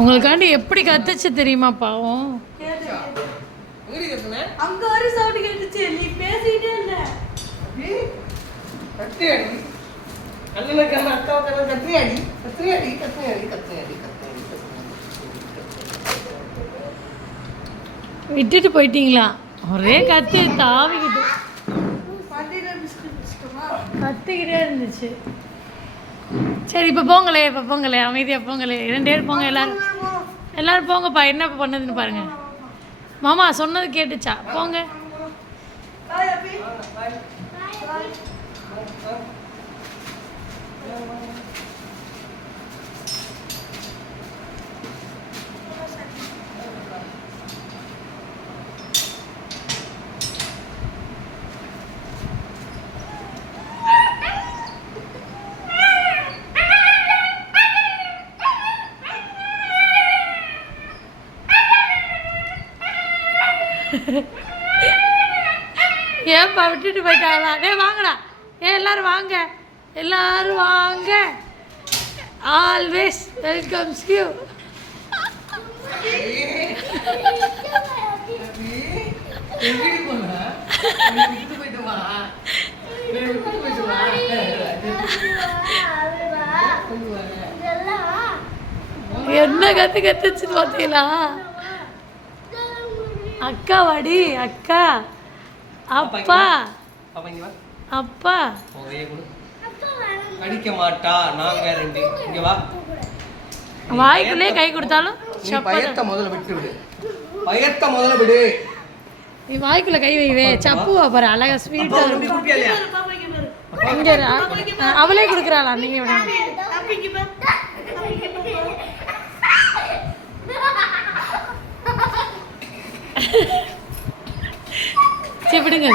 உங்களுக்காண்டி எப்படி கத்துச்சு தெரியுமா பாவம். அங்க ஒரு சவுண்ட் கேட்டுச்சு, நீ பேசிட்டே இல்ல. கத்தி அடி அண்ணனுக்கான அக்காவுக்கான கத்தி அடி கத்தி அடி கத்தி அடி கத்தி அடி கத்தி அடி. விட்டுட்டு போயிட்டீங்களா? ஒரே கத்தி தாவிக்கிட்டு கத்திக்கிட்டே இருந்துச்சு. சரி இப்போ போங்களே அமைதியாக போங்களே, 2 பேர் போங்க. எல்லாரும் போங்கப்பா. என்ன பண்ணதுன்னு பாருங்க. மாமா சொன்னது கேட்டுச்சா? போங்க. ஏன்ப்பா விட்டுட்டு போயிட்டாங்களா? வாங்கடா. எல்லாரும் வாங்க. Always welcomes you. என்ன கத்துச்சு பார்த்தீங்களா? அக்கா வாடி, அக்கா, அப்பா, அப்பா. அடிக்க மாட்டா. நாங்க 2 இங்க வா. வாய்க்குள்ளே கை கொடுத்தாலும் பயத்தை முதல்ல விடு. நீ வாய்க்குள்ள கை வைவே. சப்புவா பாரு, அழகா ஸ்வீட்டா இருக்கு. அவளே கொடுக்குறாளா? நீங்க விடுங்க.